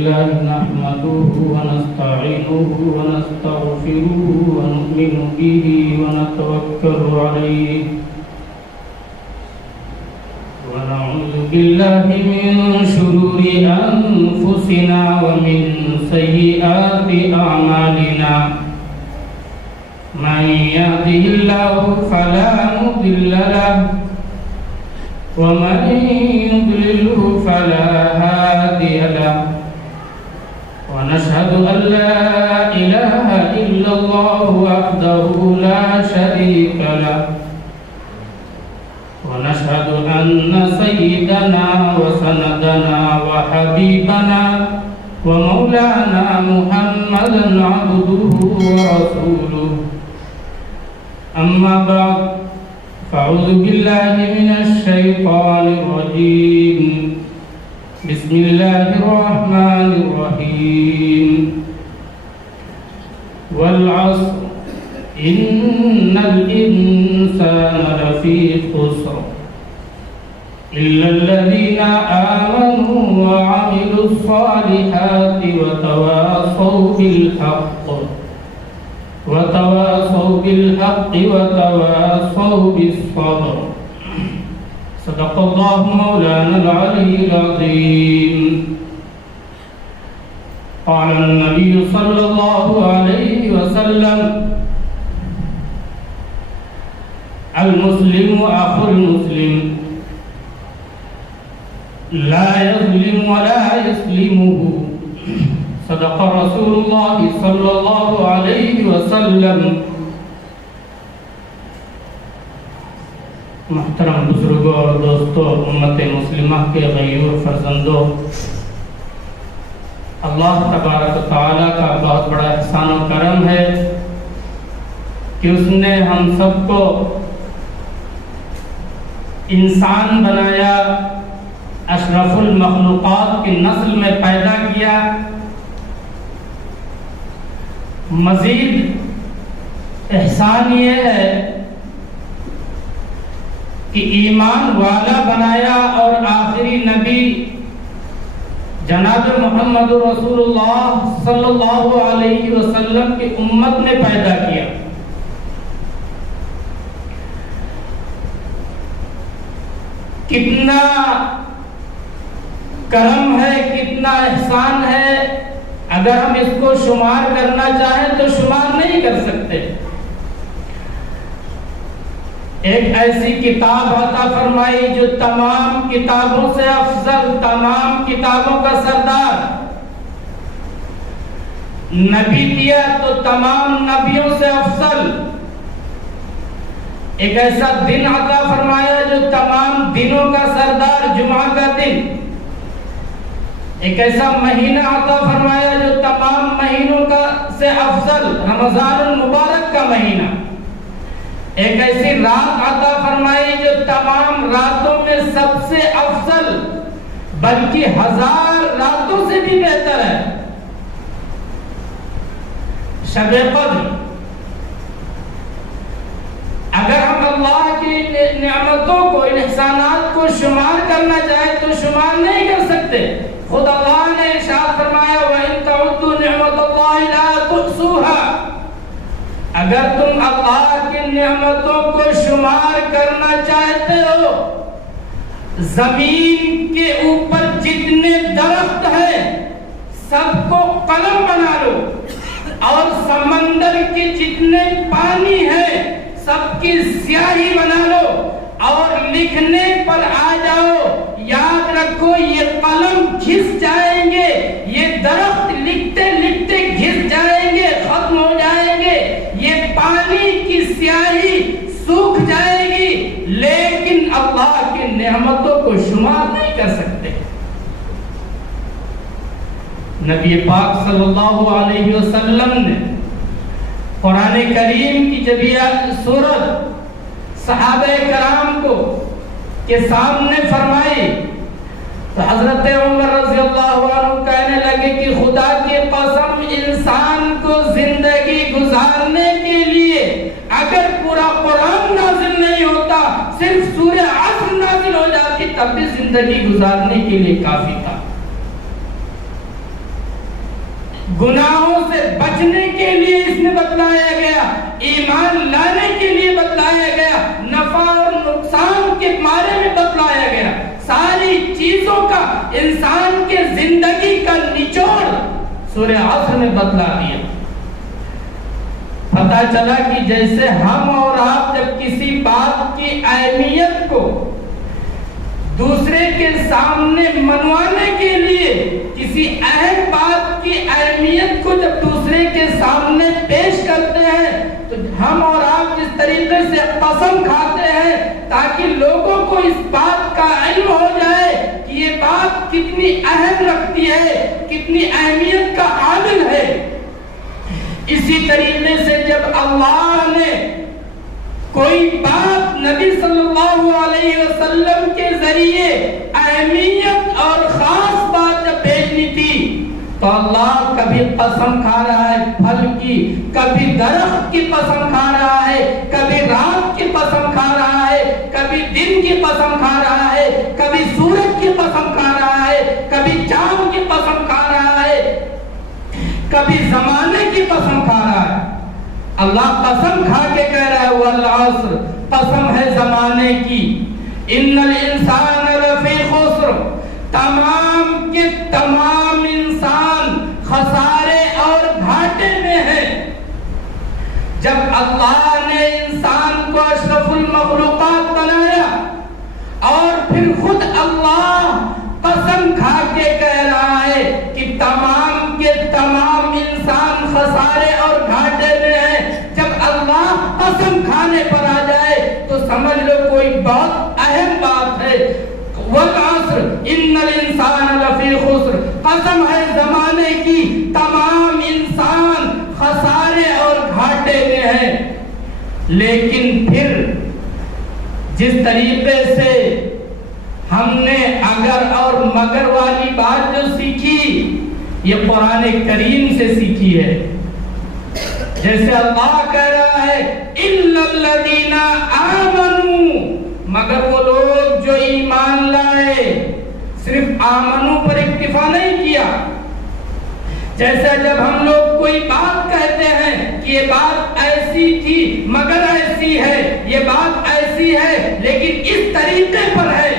لله نحمده ونستعينه ونستغفره ونؤمن به ونتوكل عليه ونعوذ بالله من شرور أنفسنا ومن سيئات أعمالنا من يهده الله فلا مضل له ومن يضلله فلا هادي له ونشهد أن لا إله إلا الله وحده لا شريك له ونشهد أن سيدنا وسندنا وحبيبنا ومولانا محمدا عبده ورسوله أما بعد فأعوذ بالله من الشيطان الرجيم بسم الله الرحمن الرحيم والعصر إن الإنسان لفي خسر إلا الذين آمنوا وعملوا الصالحات وتواصوا بالحق وتواصوا بالصبر صدق الله مولانا العلي العظيم قال النبي صلى الله عليه وسلم المسلم أخو المسلم لا يظلم ولا يسلمه صدق رسول الله صلی اللہ علیہ وسلم. محترم بزرگوں اور دوستوں، امت مسلمہ کے غیور فرزندوں، اللہ تبارک و تعالیٰ کا بہت بڑا احسان و کرم ہے کہ اس نے ہم سب کو انسان بنایا، اشرف المخلوقات کی نسل میں پیدا کیا. مزید احسان یہ ہے کہ ایمان والا بنایا اور آخری نبی جناب محمد رسول اللہ صلی اللہ علیہ وسلم کی امت نے پیدا کیا. کتنا کرم ہے، کتنا احسان ہے، اگر ہم اس کو شمار کرنا چاہیں تو شمار نہیں کر سکتے. ایک ایسی کتاب عطا فرمائی جو تمام کتابوں سے افضل، تمام کتابوں کا سردار، نبی دیا تو تمام نبیوں سے افضل. ایک ایسا دن عطا فرمایا جو تمام دنوں کا سردار، جمعہ کا دن. ایک ایسا مہینہ عطا فرمایا جو تمام مہینوں کا سے افضل، رمضان المبارک کا مہینہ. ایک ایسی رات عطا فرمائی جو تمام راتوں میں سب سے افضل، بلکہ 1000 راتوں سے بھی بہتر ہے، شب قدر. اگر ہم اللہ کی نعمتوں کو، احسانات کو شمار کرنا چاہیں تو شمار نہیں کر سکتے. خود اللہ نے ارشاد فرمایا وَإِن تَعُدُّوا نِعْمَةَ اللَّهِ لَا تُحْصُوهَا. اگر تم اللہ کی نعمتوں کو شمار کرنا چاہتے ہو، زمین کے اوپر جتنے درخت ہیں سب کو قلم بنا لو، اور سمندر کے جتنے پانی ہیں سب کی سیاہی بنا لو اور لکھنے پر آ جاؤ. یاد رکھو یہ قلم گھس جائیں گے، یہ درخت لکھتے لکھتے گھس جائیں گے، ختم ہو جائیں گے، یہ پانی کی سیاہی سوکھ جائے گی، لیکن اللہ کی نعمتوں کو شمار نہیں کر سکتے. نبی پاک صلی اللہ علیہ وسلم نے قرآن کریم کی جب یہ سورت صحابہ کرام کو کے سامنے فرمائی تو حضرت عمر رضی اللہ عنہ کہنے لگے کہ خدا کی قسم، انسان کو زندگی گزارنے کے لیے اگر پورا قرآن نازل نہیں ہوتا، صرف سورہ عصر نازل ہو جاتی تب بھی زندگی گزارنے کے لیے کافی تھا. گناہوں سے بچنے کے لیے اس میں بتلایا گیا، ایمان لانے کے لیے بتلایا گیا، نفع اور نقصان کے بارے میں بتلایا گیا، ساری چیزوں کا انسان کے زندگی کا نچوڑ سورہ عصر میں بتلا دیا۔ پتہ چلا کہ جیسے ہم اور آپ جب کسی بات کی اہمیت کو دوسرے کے سامنے منوانے کے لیے، کسی اہم بات کی اہمیت کو جب دوسرے کے سامنے پیش کرتے ہیں، تو ہم اور آپ جس طریقے سے قسم کھاتے ہیں تاکہ لوگوں کو اس بات کا علم ہو جائے کہ یہ بات کتنی اہم رکھتی ہے، کتنی اہمیت کا حامل ہے، اسی طریقے سے جب اللہ نے کوئی بات نبی صلی اللہ علیہ وسلم کے ذریعے اہمیت اور خاص بات جب بھیجنی تھی تو اللہ کبھی قسم کھا رہا ہے پھل کی، کبھی درخت کی قسم کھا رہا ہے، کبھی رات کی قسم کھا رہا ہے، کبھی دن کی قسم کھا رہا ہے، کبھی سورج کی قسم کھا رہا ہے، کبھی چاند کی قسم کھا رہا ہے، کبھی زمانے کی قسم کھا رہا ہے۔ اللہ قسم کھا کے کہہ رہا ہے والعصر، قسم ہے زمانے کی، ان الانسان لفی خسر، تمام کے تمام انسان خسارے اور گھاٹے میں ہیں۔ جب اللہ نے انسان کو اشرف المخلوقات بنایا اور پھر خود اللہ قسم کھا کے کہہ رہا ہے کہ تمام کے تمام انسان خسارے اور گھاٹے میں ہیں، جب اللہ قسم کھانے پر آ جائے تو سمجھ لو کوئی بہت اہم بات ہے۔ والعصر ان الانسان لفی خسر، قسم ہے زمانے کی، تمام انسان خسارے اور گھاٹے میں ہیں۔ لیکن پھر جس طریقے سے ہم نے اگر اور مگر والی بات جو سیکھی یہ قرآن کریم سے سیکھی ہے۔ جیسے اللہ کہہ رہا ہے اِلَّا الَّذِينَ آمَنُوا، مگر وہ لوگ جو ایمان لائے، صرف آمنو پر اکتفا نہیں کیا۔ جیسے جب ہم لوگ کوئی بات کہتے ہیں کہ یہ بات ایسی تھی مگر ایسی ہے، یہ بات ایسی ہے لیکن اس طریقے پر ہے،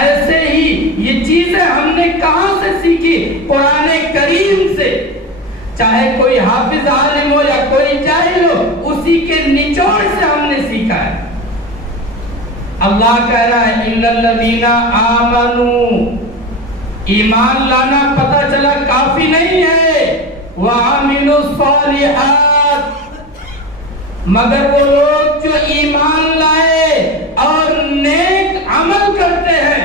ایسے ہی یہ چیزیں ہم نے کہاں سے سیکھی؟ قرآن کریم سے۔ چاہے کوئی حافظ عالم ہو یا کوئی جاہل ہو، اسی کے نچوڑ سے ہم نے سیکھا ہے۔ اللہ کہہ رہا ہے اِلَّا الَّذِينَ آمَنُوا، ایمان لانا پتہ چلا کافی نہیں ہے، وَعَمِلُوا الصَّالِحَاتِ، مگر وہ لوگ جو ایمان لائے اور نیک عمل کرتے ہیں۔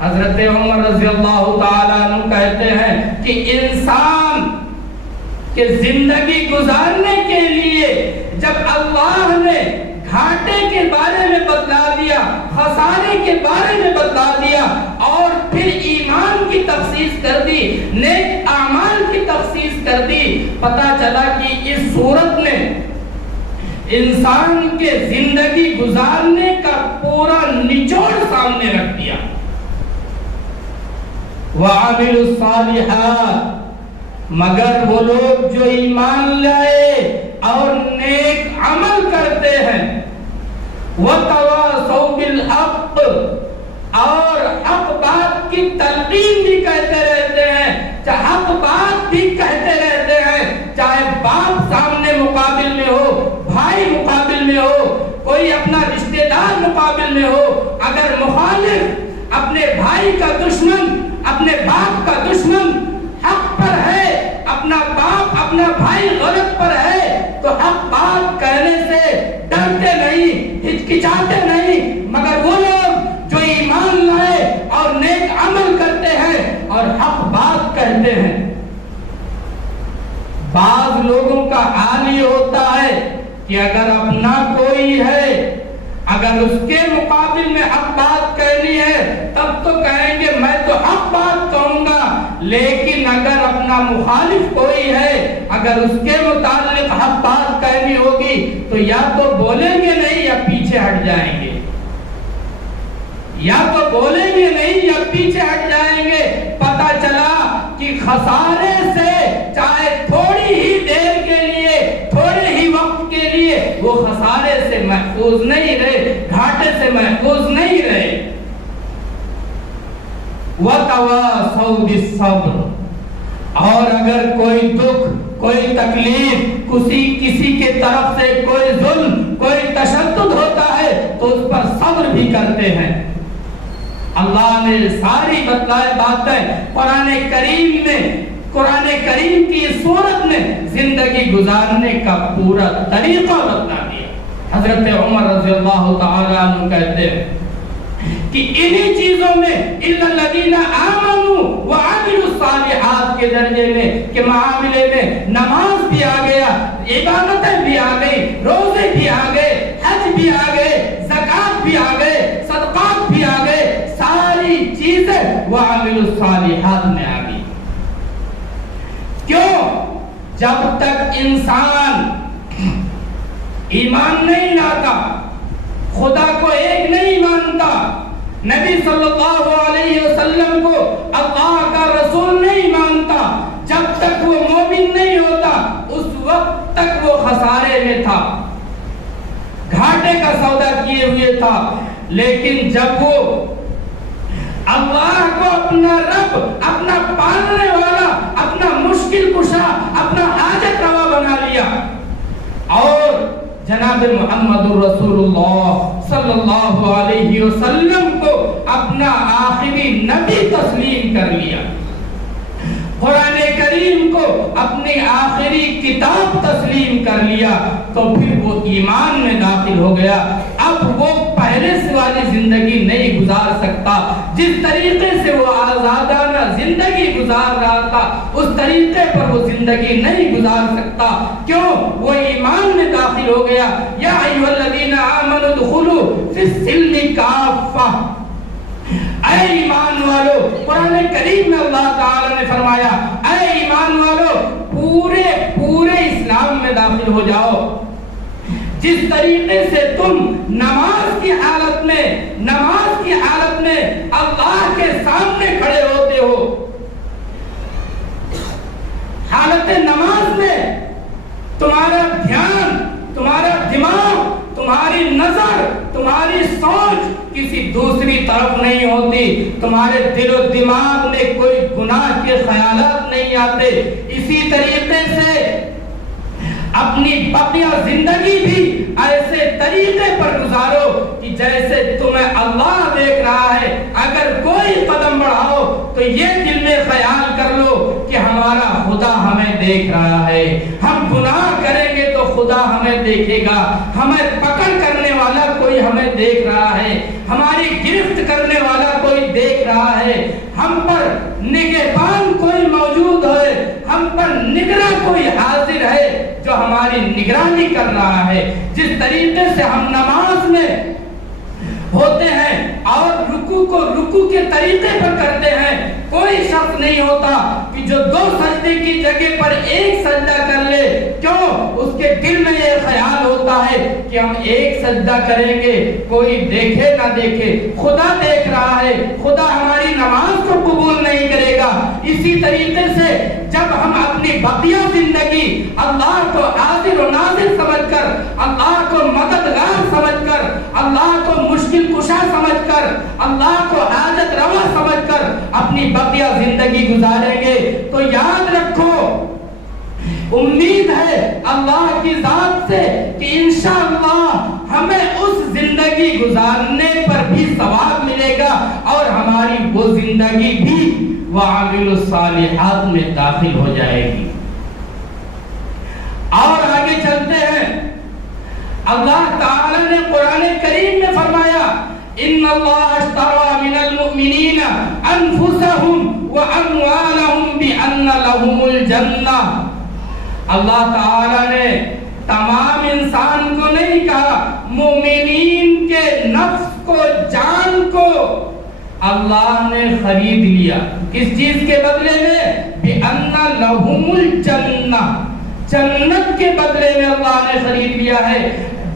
حضرت عمر رضی اللہ تعالیٰ عنہ کہتے ہیں کہ انسان کے زندگی گزارنے کے لیے جب اللہ نے گھاٹے کے بارے میں بتلا دیا، خسارے کے بارے میں بتلا دیا اور پھر ایمان کی تخصیص کر دی، نیک اعمال کی تخصیص کر دی، پتہ چلا کہ اس صورت میں انسان کے زندگی گزارنے کا پورا نچوڑ سامنے رکھ دیا۔ وَعَمِلُوا الصَّالِحَاتِ، مگر وہ لوگ جو ایمان لائے اور نیک عمل کرتے ہیں، وَتَوَاصَوْا بِالْحَقِّ، اور حق بات کی تلقین بھی کہتے رہتے ہیں، چاہے حق بات بھی کہتے رہتے ہیں، چاہے باپ سامنے مقابل میں ہو، بھائی مقابل میں ہو، کوئی اپنا رشتہ دار مقابل میں ہو، اگر مخالف اپنے بھائی کا دشمن، اپنے باپ کا دشمن حق پر ہے، اپنا باپ اپنا بھائی غلط پر ہے، تو حق بات کہنے سے ڈرتے نہیں، ہچکچاتے نہیں، مگر وہ لوگ جو ایمان لائے اور نیک عمل کرتے ہیں اور حق بات کہتے ہیں۔ بعض لوگوں کا حال یہ ہوتا ہے کہ اگر اپنا کوئی ہے، اگر اس کے مقابل میں حق بات کہنی ہے تب تو کہیں گے میں تو حق بات کہوں گا، لیکن اگر اپنا مخالف کوئی ہے، اگر اس کے متعلق حق بات کہنی ہوگی تو یا تو بولیں گے نہیں یا پیچھے ہٹ جائیں گے، یا تو بولیں گے نہیں یا پیچھے ہٹ جائیں گے۔ پتہ چلا کہ خسارے سے چاہے تھوڑی ہی دیر کے لیے، تھوڑے ہی وقت کے لیے وہ خسارے سے محفوظ نہیں رہے، گھاٹے سے محفوظ نہیں رہے۔ وَتَوَاصَوْا بِالصَّبْرِ، اور اگر کوئی دکھ، کوئی تکلیف، کسی کے طرف سے کوئی ظلم، کوئی تشدد ہوتا ہے تو اس پر صبر بھی کرتے ہیں۔ اللہ نے ساری بتلائے باتیں قرآن کریم کی صورت میں زندگی گزارنے کا پورا طریقہ بتلا دیا۔ حضرت عمر رضی اللہ تعالیٰ عنہ کہتے ہیں کہ انہی چیزوں میں اِلَّا الَّذِينَ آمَنُوا وَعَمِلُوا الصَّالِحَاتِ کے درجے میں کہ معاملے میں نماز بھی آ گیا، عبادتیں بھی آ گئی، روزے بھی آ گئے، حج بھی آ گئے، زکوٰۃ بھی آ گئے، صدقات بھی آ گئے، ساری چیزیں وَعَمِلُوا الصَّالِحَاتِ میں آ گئی۔ کیوں؟ جب تک انسان ایمان نہیں لاتا، خدا کو ایک نہیں مانتا، نبی صلی اللہ علیہ وسلم کو اللہ کا رسول نہیں مانتا، جب تک وہ مومن نہیں ہوتا اس وقت تک وہ خسارے میں تھا، گھاٹے کا سودا کیے ہوئے تھا۔ لیکن جب وہ اللہ کو اپنا رب، اپنا پالنے والا، اپنا مشکل کشا، اپنا حاجت روا بنا لیا اور جناب محمد رسول اللہ صلی اللہ علیہ وسلم کو اپنا آخری نبی تسلیم کر لیا، قرآن کریم کو اپنی آخری کتاب تسلیم کر لیا، تو پھر وہ ایمان میں داخل ہو گیا۔ اب وہ پہلے سے والی زندگی نہیں گزار سکتا، جس طریقے سے وہ آزادانہ زندگی گزار رہا تھا اس طریقے پر وہ زندگی نہیں گزار سکتا۔ کیوں؟ وہ ایمان میں داخل ہو گیا۔ یا ایھا الذین آمنوا ادخلوا فی السلم کافہ، اے ایمان والو، قرآن کریم میں اللہ تعالی نے فرمایا اے ایمان والو پورے اسلام میں داخل ہو جاؤ۔ جس طریقے سے تم نماز کی حالت میں اللہ کے سامنے کھڑے ہوتے ہو، حالت نماز میں تمہارا دھیان، تمہارا دماغ، تمہاری نظر، تمہاری سوچ کسی دوسری طرف نہیں ہوتی، تمہارے دل و دماغ میں کوئی گناہ کے خیالات نہیں آتے۔ اسی طریقے سے اپنی بقیہ زندگی بھی ایسے طریقے پر گزارو کہ جیسے تمہیں اللہ دیکھ رہا ہے۔ اگر کوئی قدم بڑھاؤ تو یہ دل میں خیال کر لو کہ ہمارا خدا ہمیں دیکھ رہا ہے، ہم گناہ کریں گے تو خدا ہمیں دیکھے گا، ہمیں پکڑ کرنے والا کوئی ہمیں دیکھ رہا ہے، ہماری گرفت کرنے والا کوئی دیکھ رہا ہے، ہم پر نگہبان کوئی موجود ہے، ہم پر نگراں کوئی حاضر ہے جو ہماری نگرانی کر رہا ہے۔ جس طریقے سے ہم نماز میں ہوتے ہیں اور رکوع کو رکوع کے طریقے پر کرتے ہیں، کوئی شخص نہیں ہوتا کہ جو 2 سجدے کی جگہ پر 1 سجدہ کر لے۔ کیوں؟ اس کے دل میں یہ خیال ہوتا ہے کہ ہم 1 سجدہ کریں گے، کوئی دیکھے نہ دیکھے، خدا دیکھ رہا ہے، خدا ہماری نماز کو قبول نہیں کرے گا۔ اسی طریقے سے جب ہم اپنی بقیہ زندگی اللہ کو حاضر و ناظر سمجھ کر، اللہ کو مددگار سمجھ کر، اللہ کو مشکل کشا سمجھ کر، اللہ کو حاجت روا سمجھ کر اپنی بقیہ زندگی گزاریں گے تو یاد رکھو، امید ہے اللہ کی ذات سے کہ انشاءاللہ ہمیں اس زندگی گزارنے پر بھی ثواب ملے گا اور ہماری وہ زندگی بھی وَعَمِلُوا الصَّالِحَاتِ میں داخل ہو جائے گی۔ اور آگے چلتے ہیں، اللہ تعالی نے قرآن کریم میں فرمایا ان اللہ اشترى من المؤمنین انفسهم واموالهم بان لهم الجنہ۔ اللہ تعالی نے تمام انسان کو نہیں کہا، مومنین کے نفس کو، جان کو اللہ نے خرید لیا۔ کس چیز کے بدلے میں؟ بِأَنَّ لَهُمُ الْجَنَّةِ، جنت کے بدلے میں اللہ نے خرید لیا ہے۔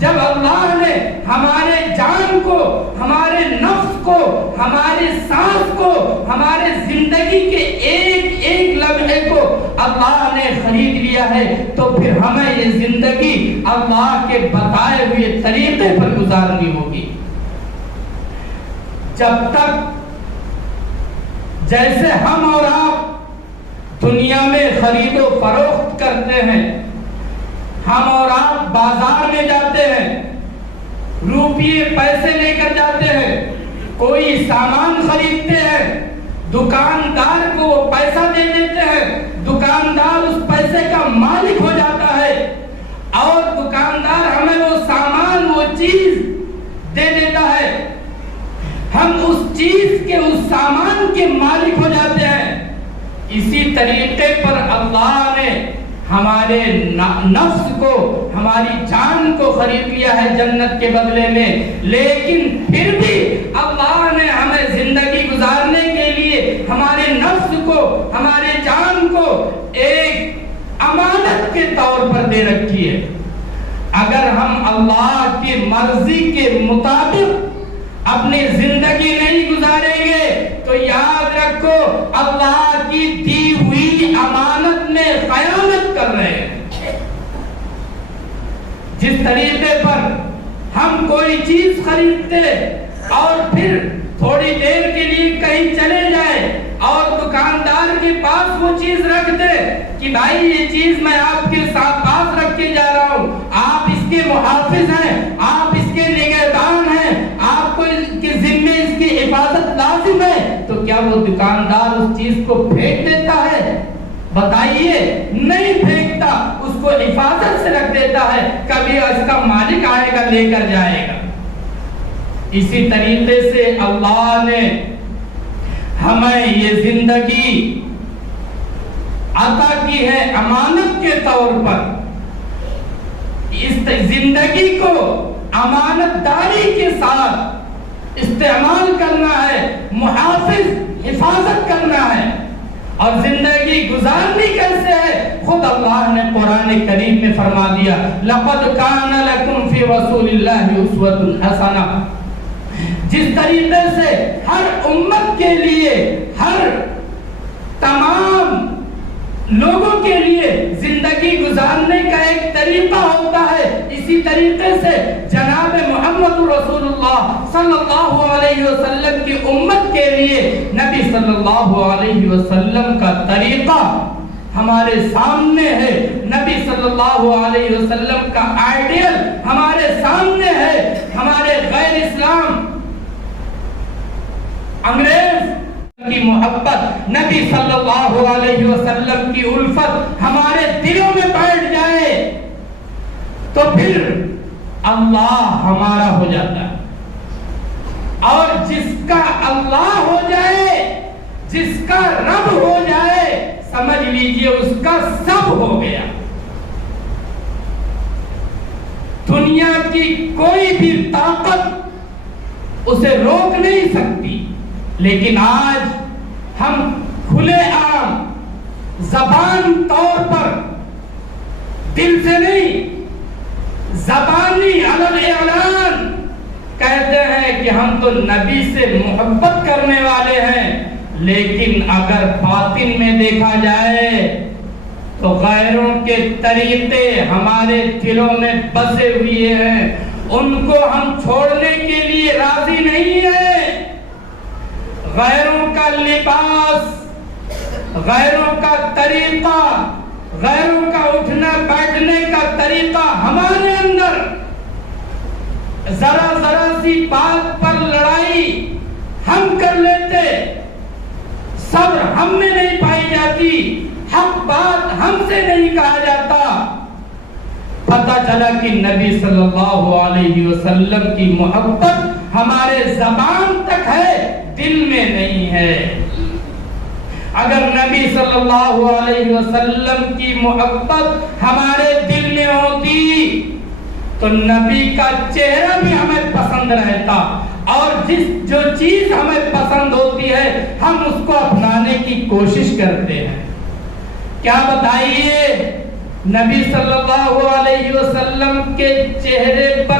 جب اللہ نے ہمارے جان کو، ہمارے نفس کو، ہمارے سانس کو، ہمارے زندگی کے ایک ایک لمحے کو اللہ نے خرید لیا ہے، تو پھر ہمیں یہ زندگی اللہ کے بتائے ہوئے طریقے پر گزارنی ہوگی۔ جب تک جیسے ہم اور آپ دنیا میں خرید و فروخت کرتے ہیں، ہم اور آپ بازار میں جاتے ہیں، روپیے پیسے لے کر جاتے ہیں، کوئی سامان خریدتے ہیں، دکاندار کو وہ پیسہ دے دیتے ہیں، دکاندار اس پیسے کا مالک ہو جاتا ہے، اور دکاندار ہمیں وہ سامان، وہ چیز دے دیتا ہے، ہم اس چیز کے، اس سامان کے مالک ہو جاتے ہیں۔ اسی طریقے پر اللہ نے ہمارے نفس کو، ہماری جان کو خرید لیا ہے جنت کے بدلے میں، لیکن پھر بھی اللہ نے ہمیں زندگی گزارنے کے لیے ہمارے نفس کو، ہمارے جان کو ایک امانت کے طور پر دے رکھی ہے۔ اگر ہم اللہ کی مرضی کے مطابق اپنی زندگی نہیں گزاریں گے تو یاد رکھو اللہ کی دی ہوئی امانت میں خیانت کر رہے ہیں۔ جس طریقے پر ہم کوئی چیز خریدتے اور پھر تھوڑی دیر کے لیے کہیں چلے جائیں اور دکاندار کے پاس وہ چیز رکھ دے کہ بھائی یہ چیز میں آپ کے ساتھ پاس رکھ کے جا رہا ہوں، آپ اس کے محافظ ہیں، آپ اس کے نگہبان ہیں، آپ کو اس کے ذمے اس کی حفاظت لازم ہے، تو کیا وہ دکاندار اس چیز کو پھینک دیتا ہے؟ بتائیے، نہیں پھینکتا، اس کو حفاظت سے رکھ دیتا ہے، کبھی اس کا مالک آئے گا لے کر جائے گا۔ اسی طریقے سے اللہ نے ہمیں یہ زندگی عطا کی ہے امانت کے طور پر۔ اس زندگی کو امانت داری کے ساتھ استعمال کرنا ہے، محافظ، حفاظت کرنا ہے۔ اور زندگی گزارنی کیسے ہے؟ خود اللہ نے قرآن کریم میں فرما دیا، لَقَدْ كَانَ لَكُمْ فِي رَسُولِ اللَّهِ أُسْوَةٌ حَسَنَةٌ۔ جس طریقے سے ہر امت کے لیے، ہر تمام لوگوں کے لیے زندگی گزارنے کا ایک طریقہ ہوتا ہے، اسی طریقے سے جناب محمد رسول اللہ صلی اللہ علیہ وسلم کی امت کے لیے نبی صلی اللہ علیہ وسلم کا طریقہ ہمارے سامنے ہے، نبی صلی اللہ علیہ وسلم کا آئیڈیل ہمارے سامنے ہے۔ ہمارے غیر اسلام، انگریز کی محبت، نبی صلی اللہ علیہ وسلم کی الفت ہمارے دلوں میں بیٹھ جائے تو پھر اللہ ہمارا ہو جاتا ہے، اور جس کا اللہ ہو جائے، جس کا رب ہو جائے، سمجھ لیجئے اس کا سب ہو گیا۔ دنیا کی کوئی بھی طاقت اسے روک نہیں سکتی، لیکن آج ہم کھلے عام زبان طور پر، دل سے نہیں، زبانی علی اعلان کہتے ہیں کہ ہم تو نبی سے محبت کرنے والے ہیں، لیکن اگر باطن میں دیکھا جائے تو غیروں کے طریقے ہمارے دلوں میں بسے ہوئے ہیں، ان کو ہم چھوڑنے کے لیے راضی نہیں ہیں۔ غیروں کا لباس، غیروں کا طریقہ، غیروں کا اٹھنا بیٹھنے کا طریقہ ہمارے اندر، ذرا ذرا سی بات پر لڑائی ہم کر لیتے، صبر ہم میں نہیں پائی جاتی، حق بات ہم سے نہیں کہا جاتا۔ پتہ چلا کہ نبی صلی اللہ علیہ وسلم کی محبت ہمارے زبان تک ہے، دل میں نہیں ہے۔ اگر نبی صلی اللہ علیہ وسلم کی محبت ہمارے دل میں ہوتی تو نبی کا چہرہ بھی ہمیں پسند رہتا، اور جو چیز ہمیں پسند ہوتی ہے ہم اس کو اپنانے کی کوشش کرتے ہیں۔ کیا بتائیے، نبی صلی اللہ علیہ وسلم کے چہرے پر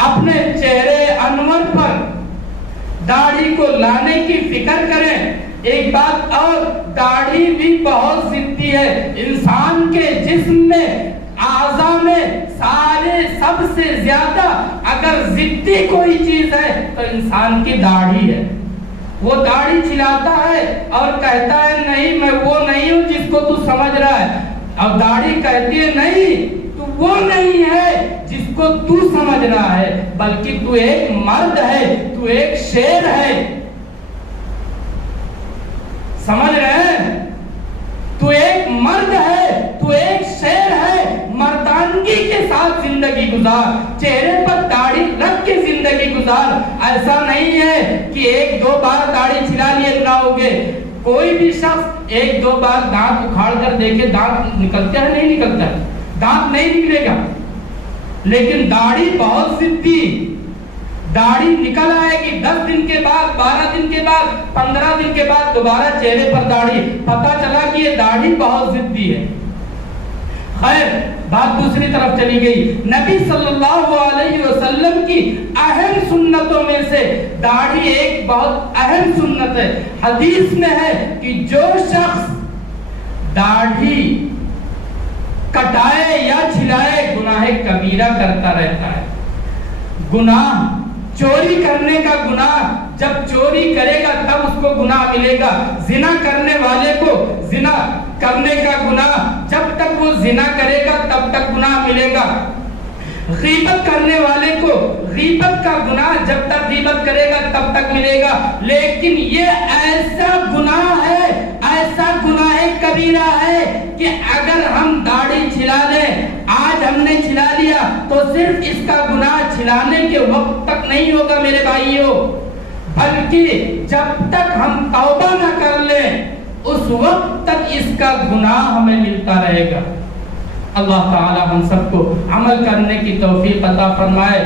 اپنے چہرے انور پر داڑھی کو لانے کی فکر کریں۔ ایک بات اور، داڑھی بھی بہت ضدی ہے۔ انسان کے جسم میں، اعضاء میں سارے سب سے زیادہ اگر ضدی کوئی چیز ہے تو انسان کی داڑھی ہے۔ وہ داڑھی چلاتا ہے اور کہتا ہے نہیں میں وہ نہیں ہوں جس کو تو سمجھ رہا ہے، اور داڑھی کہتی ہے نہیں تو وہ نہیں ہے جس کو تو سمجھ رہا ہے، بلکہ تو ایک مرد ہے، تو ایک شیر ہے۔ سمجھ رہے ہیں؟ تو ایک مرد ہے، تو ایک شیر ہے۔ مردانگی کے ساتھ زندگی گزار، چہرے پر داڑھی رکھ کے زندگی گزار۔ ایسا نہیں ہے کہ ایک دو بار داڑھی چھلا لیے نہ ہوگے۔ کوئی بھی شخص ایک دو بار دانت اکھاڑ کر دیکھے دانت نکلتا ہے نہیں نکلتا ہے؟ دانت نہیں نکلے گا، لیکن داڑھی بہت ضدی، داڑھی نکل آئے گی 10 دن کے بعد، 12 دن کے بعد، 15 دن کے بعد دوبارہ چہرے پر داڑھی، پتہ چلا کہ یہ داڑھی بہت ضدی ہے۔ خیر، بات دوسری طرف چلی گئی۔ نبی صلی اللہ علیہ وسلم کی اہم سنتوں میں سے داڑھی ایک بہت اہم سنت ہے۔ حدیث میں ہے کہ جو شخص داڑھی کٹائے یا چھلائے گناہ کبیرہ کرتا رہتا ہے۔ گناہ، چوری کرنے کا گناہ، جب چوری کرے گا تب اس کو گناہ ملے گا۔ زنا کرنے والے کو زنا کرنے کا گناہ، جب تک وہ زنا کرے گا تب تک گناہ ملے گا۔ غیبت کرنے والے کو غیبت کا گناہ جب تک غیبت کرے گا تب تک ملے گا۔ لیکن یہ ایسا گناہ ہے، ایسا گناہ کبیرہ ہے کہ اگر ہم داڑھی چھلا لیں، آج ہم نے چھلا لیا تو صرف اس کا گناہ چھلانے کے وقت تک نہیں ہوگا میرے بھائیوں، بلکہ جب تک ہم توبہ نہ کر لیں اس وقت تک اس کا گناہ ہمیں ملتا رہے گا۔ اللہ تعالی ہم سب کو عمل کرنے کی توفیق عطا فرمائے۔